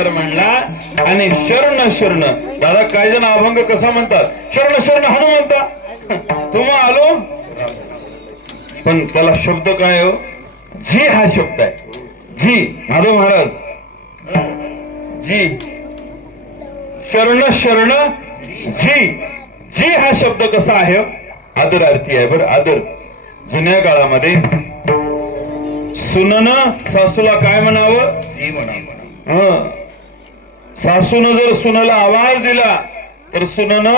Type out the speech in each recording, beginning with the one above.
विचार म्हणला. आणि शरण शरण, दादा काही जण अभंग कसा म्हणतात, शरण शरण हनुमंता तुम्हा आलो, पण त्याला शब्द काय हो, जी हा शब्द आहे. जी माधव महाराज, जी शरण शरण जी, जी हा शब्द कसा आहे, आदरार्थी आहे. बरं आदर. जुन्या काळामध्ये सुननं सासूला काय म्हणावं, जी म्हणावं. सासूनं जर सुनाला आवाज दिला तर सुननं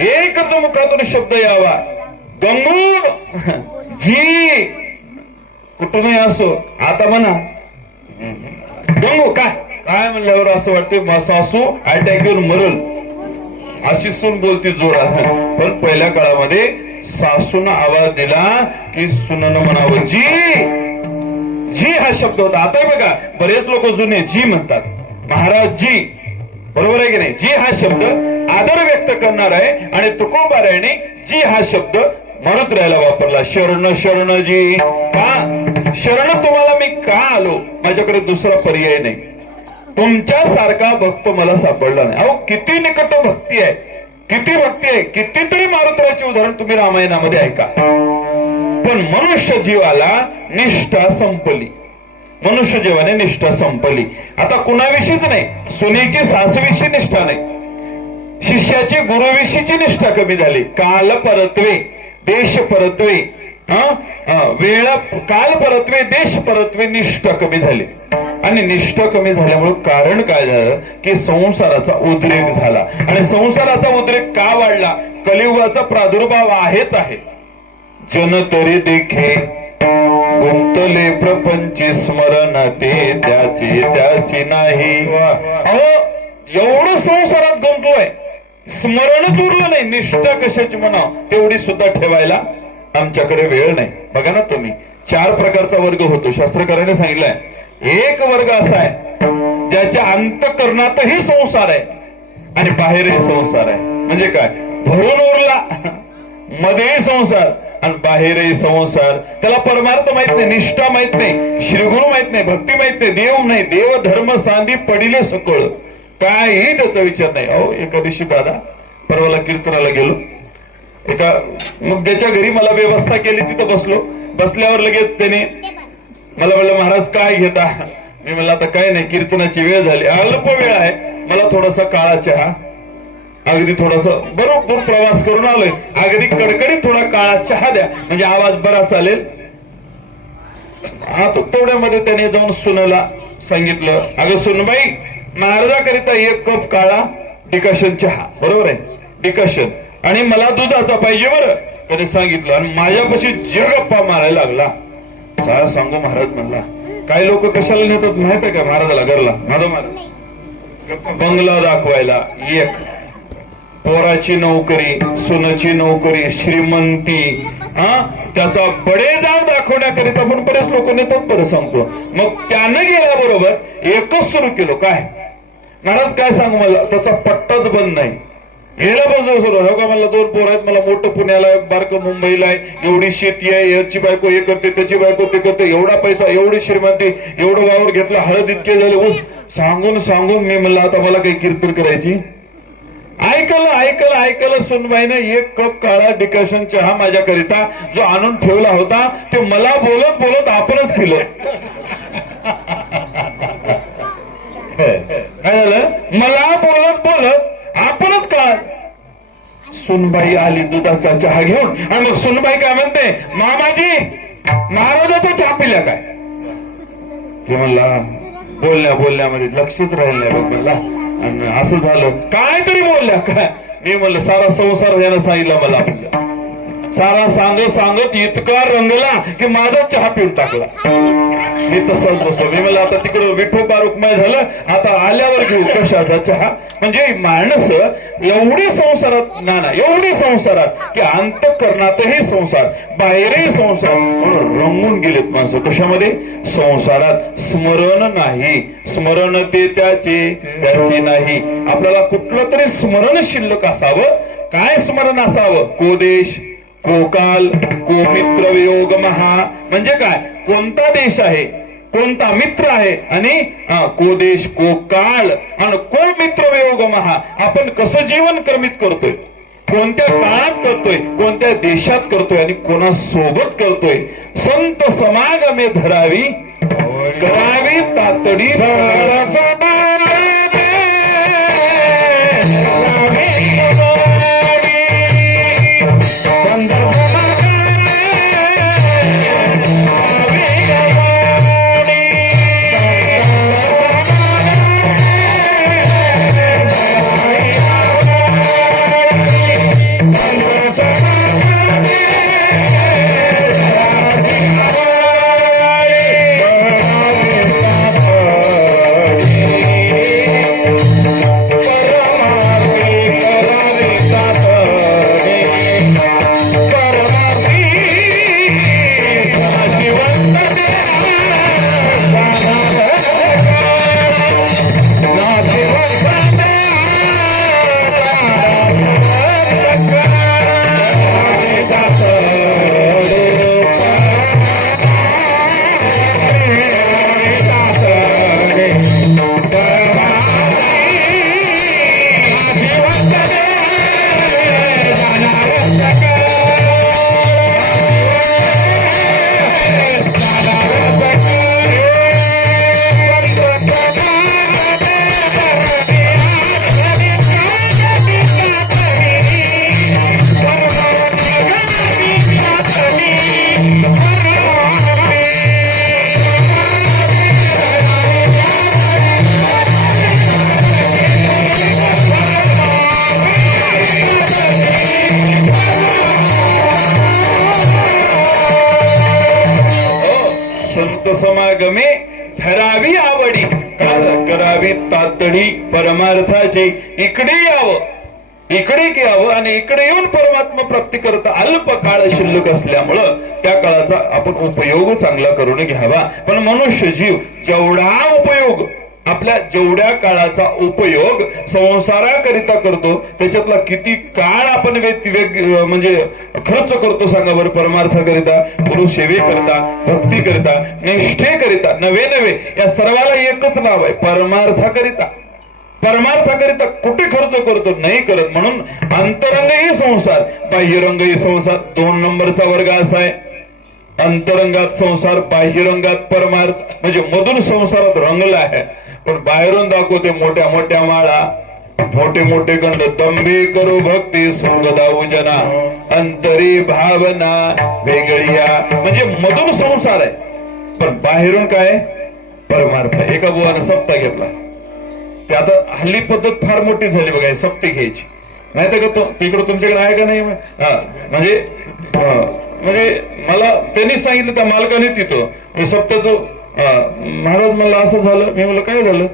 एकच मुखातून शब्द यावा, गंगू जी. कुठूनही असो, आता म्हणा गंगू काय काय म्हणल्यावर असं वाटते सासू अटॅक येऊन मरल, अशी सून बोलती जोरात. पण पहिल्या काळामध्ये सासूनं आवाज दिला की सुननं म्हणावं जी. जी हा शब्द होता. आता बघा बरेच लोक जुने जी म्हणतात, महाराज जी, बरोबर आहे की नाही. जी हा शब्द आदर व्यक्त करणार आहे. आणि तुकोबारायने जी हा शब्द मारुतरायाला वापरला. शरण शरण जी. का शरण तुम्हाला मी का आलो, माझ्याकडे दुसरा पर्याय नाही. तुमच्यासारखा भक्त मला सापडला नाही. अहो किती निकट भक्ती आहे, किती भक्ती आहे. कितीतरी मारुतरायाचे उदाहरण तुम्ही रामायणामध्ये ऐका. पण मनुष्य जीवाला निष्ठा संपली, मनुष्य जीवाने निष्ठा संपली. आता कुणाविषयीच नाही, सुनेची सासविषयी निष्ठा नाही, शिष्याची गुरुविषयीची निष्ठा कमी झाली. काल परत्वे देश परत्वे, वेळ काल परत्वे देश परत्वे, निष्ठा कमी झाली. आणि निष्ठा कमी झाल्यामुळे कारण काय झालं की संसाराचा उद्रेक झाला. आणि संसाराचा उद्रेक का वाढला, कलियुगाचा प्रादुर्भाव आहेच आहे. जन तरी देखे गुंतले प्रपंची, स्मरण ते त्याची त्याची नाही. अहो एवढं संसारात गुंतलोय, स्मरणच उरलं नाही. निष्ठा कशाची म्हणा तेवढी सुद्धा ठेवायला आमच्याकडे वेळ नाही. बघा ना तुम्ही, 4 प्रकारचा वर्ग होतो शास्त्रकाराने सांगितलंय. एक वर्ग असा आहे ज्याच्या अंतःकरणातही संसार आहे आणि बाहेरही संसार आहे. म्हणजे काय, भरून उरला मध्येही संसार आणि बाहेरही संसार. त्याला परमार्थ माहित नाही, निष्ठा माहित नाही, श्रीगुरु माहित नाही, भक्ती माहित नाही, देव नाही, देव धर्म सांधी पडिले सकळ, काहीही त्याचा विचार नाही. अहो एका दिवशी दादा परवाला कीर्तनाला गेलो, एका मग ज्याच्या घरी मला व्यवस्था केली तिथं बसलो. बसल्यावर लगेच त्याने मला म्हणलं महाराज काय घेता. मी म्हणलं आता काय नाही, कीर्तनाची वेळ झाली, अल्प वेळ आहे, मला थोडासा काळा चहा, अगदी थोडासा बरोबर प्रवास करून आलोय, अगदी कडकडीत थोडा काळा चहा द्या म्हणजे आवाज बरा चालेल. हा तेवढ्यामध्ये त्याने जाऊन सुनेला सांगितलं, अगं सुनबाई महाराजाकरिता 1 कप काळा डिकॉशन चहा, बरोबर आहे डिकॉशन, आणि मला दुधाचा पाहिजे बरं. त्याने सांगितलं आणि माझ्यापाशी जगप्पा मारायला लागला. सांगू महाराज म्हणला, काही लोक कशाला नेतात माहित आहे का महाराजाला घरला, माधव महाराज बंगला दाखवायला, 1 पोराची नोकरी, सुनाची नोकरी, श्रीमंती, त्याचा बडेजाव दाखवण्याकरिता पण बरेच लोक नेतात. बरं सांगतो, मग त्यानं गेल्याबरोबर एकच सुरू केलं, काय महाराज काय सांगू मला, त्याचा पट्टाच बंद नाही. गेला बंद सुरू हो का, मला 2 पोर आहेत, मला मोठं पुण्याला आहे, बारकं मुंबईला आहे, एवढी शेती आहे, याची बायको हे करते, त्याची बायको ते करते, एवढा पैसा, एवढी श्रीमंती, एवढं वावर घेतला, हळद इतके झाले, ऊस सांगून सांगून मी म्हणलं आता मला काही किरकिर करायची. ऐकलं सुनबाईने 1 कप काळा डिकॉशन चहा माझ्याकरिता जो आणून ठेवला होता ते मला बोलत बोलत आपणच पिलं. काय झालं, मला बोलत बोलत आपणच काय. सुनबाई आली दुधाचा चहा घेऊन आणि मग सुनबाई काय म्हणते, मामाजी महाराजाचा चहा पिल्या काय. ते म्हणला बोलण्यामध्ये लक्षच राहिलं नाही मला. आणि असं झालं काय तरी बोलल्या काय. मी म्हणलं सारा संसार यानं सांगितलं मला, आपल्या सारा सांगत इतका रंगला की माझा चहा पिऊन टाकला. मी तसंच बसतो. मी म्हणलं आता तिकडं विठोबा रुक्माई झालं, आता आल्यावर घेऊ कशाचा चहा. म्हणजे माणस एवढी संसारात एवढी संसारात की अंतःकरणातही संसार, बाहेरही संसार म्हणून रंगून गेलेत माणसं. कशामध्ये, संसारात. स्मरण नाही, स्मरण ते त्याचे नाही. आपल्याला कुठलं तरी स्मरण शिल्लक असावं. काय स्मरण असावं, को देश को काल को मित्र वियोग महा. म्हणजे काय, कोणता देश आहे, कोणता मित्र आहे आणि को देश को काळ आणि को मित्र वियोग महा. आपण कसं जीवन क्रमित करतोय, कोणत्या काळात करतोय, कोणत्या देशात करतोय आणि कोणासोबत करतोय. संत समागमे धरावी करावी तातडी. समागमे ठरावी आवडी करावी तातडी परमार्थाची. इकडे यावं, इकडे यावं आणि इकडे येऊन परमात्मा प्राप्ती करता अल्प काळ शिल्लक असल्यामुळं त्या काळाचा आपण उपयोग चांगला करून घ्यावा. पण मनुष्य जीव जेवढा उपयोग, आपल्या जेवढ्या काळाचा उपयोग संसाराकरिता करतो त्याच्यातला किती काळ आपण म्हणजे खर्च करतो सांगा बरं. परमार्थाकरिता, गुरुसेवेकरिता, भक्तीकरिता, निष्ठेकरिता, नवे नवे या सर्वाला एकच नाव आहे, परमार्थाकरिता. परमार्थाकरिता कुठे खर्च करतो? नाही करत. म्हणून अंतरंगही संसार, बाह्यरंगही संसार, 2 नंबरचा वर्ग असा आहे. अंतरंगात संसार, बाह्यरंगात परमार्थ. म्हणजे मधून संसारात रंगला आहे, पण बाहेरून दाखवते मोठ्या मोठ्या माळा, मोठे मोठे गंध. तंबे करू भक्ती सुगदाऊ जना, अंतरी भावना वेगळिया. म्हणजे मधून संसार आहे, पण बाहेरून काय परमार्थ. एका बुवानं सप्ता घेतला. ते आता हल्ली पद्धत फार मोठी झाली बघा, सप्ते घ्यायची. माहिती का? तो तिकडं तुमच्याकडे आहे का नाही? म्हणजे मला त्यांनी सांगितलं त्या मालकाने तिथं सप्ताचं. महाराज मला असं झालं. मी म्हणलं काय झालं?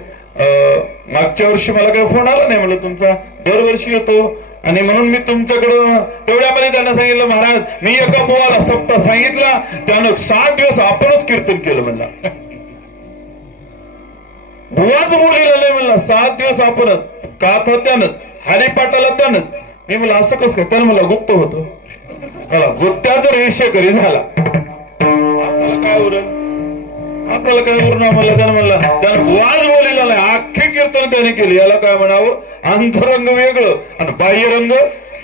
मागच्या वर्षी मला काही फोन आला नाही. म्हणलं तुमचा दरवर्षी येतो आणि म्हणून मी तुमच्याकडं तेवढ्यामध्ये त्यांना सांगितलं, महाराज मी एका बुवाला सप्ताह सांगितला, त्यानं 7 दिवस आपणच कीर्तन केलं. म्हणला बुवाच बोलीला नाही. म्हणला 7 दिवस आपणच, काथ त्यानंच, हरिपाठाला त्यानंच. मी म्हणलं असं कसं काय? त्यानं मला गुप्त होतं. गुप्त्याचा रहस्य करी झाला. आपल्याला काय उरलं? आपल्याला काय उरणार? म्हणलं त्यानं म्हणला त्यानं बुवाच बोलीला नाही, अख्खे कीर्तन त्याने केले. याला काय म्हणावं? अंतरंग वेगळं आणि बाह्यरंग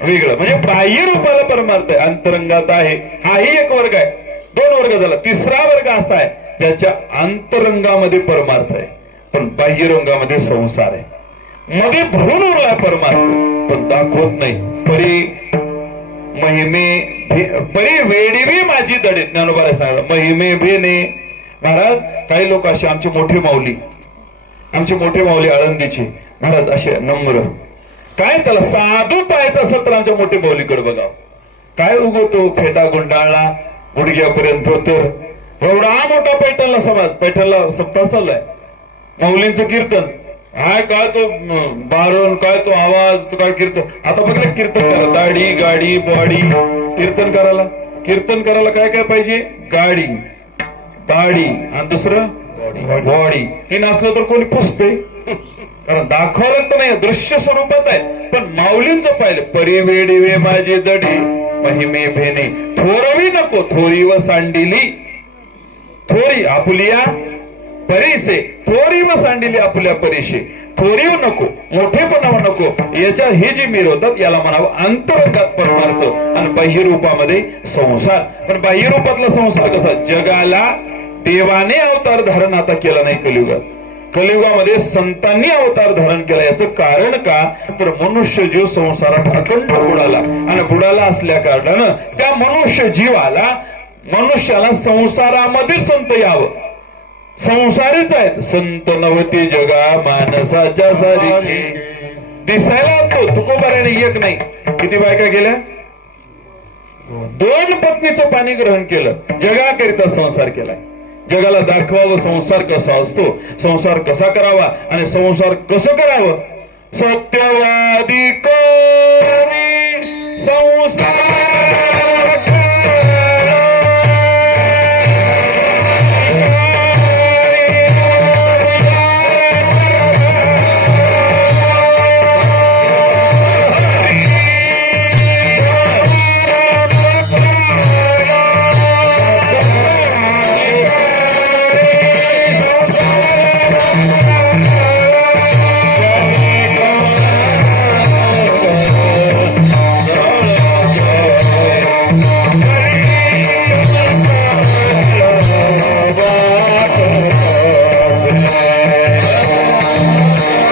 वेगळं. म्हणजे बाह्य रूपाला परमार्थ आहे, अंतरंगात आहे. हाही एक वर्ग आहे. 2 वर्ग झाला. 3रा वर्ग असा आहे, त्याच्या अंतरंगामध्ये परमार्थ आहे, पण बाह्यरंगामध्ये संसार आहे. मध्ये भरून उरला परमार्थ, पण दाखवत नाही. परी वेडीवी माझी दडे. ज्ञानोबाला सांगा महिमे भेने. महाराज काही लोक असे, आमचे मोठे माऊली आळंदीचे महाराज असे नम्र, काय त्याला साधू पाहायचं असेल तर आमच्या मोठे माऊलीकडे बघाव. काय उगवतो फेटा गुंडाळला गुडघ्यापर्यंत होतं. एवढा मोठा पैठणला समाज, पैठणला सप्ताह चाललाय माऊलींचं कीर्तन. काय तो बारण, काय तो आवाज, तो काय कीर्तन. आता बघले कीर्तन करा, दाढी गाडी बॉडी. कीर्तन करायला काय काय पाहिजे? गाडी, दाढी आणि दुसरं बॉडी. 3 असलं तर कोणी पुसते, कारण दाखवायला तर नाही, दृश्य स्वरूपात आहे. पण माऊलींचं पाहिलं, परी वेडीवे माझी दडी महिमे भेने. थोरवी नको थोरी व सांडिली. थोरी आपुलिया परीसे थोरीव सांडिली आपल्या परीशी. थोरीव नको, मोठेपणाव नको, याच्या हे जे मिरवतात याला म्हणावं अंतरंगात परमार्थ आणि बाह्यरूपामध्ये संसार. पण बाह्यरूपातला संसार कसा? जगाला देवाने अवतार धारण आता केला नाही कलियुगात. कलियुगामध्ये संतांनी अवतार धारण केला. याचं कारण का? तर मनुष्य जीव संसारात अखंड बुडाला आणि बुडाला असल्या कारणानं त्या मनुष्य जीवाला, मनुष्याला संसारामध्ये संत यावं. संसारीच आहेत. संत नवती जगा माणसाच्या सारखे. दिसायला तो तुकोबाराने एक नाही, किती बायका गेल्या? 2 पत्नीचं पाणी ग्रहण केलं. जगाकरिता संसार केलाय. जगाला दाखवावं संसार कसा असतो, संसार कसा करावा आणि संसार कसं करावं. सत्यवादी कोरी संसार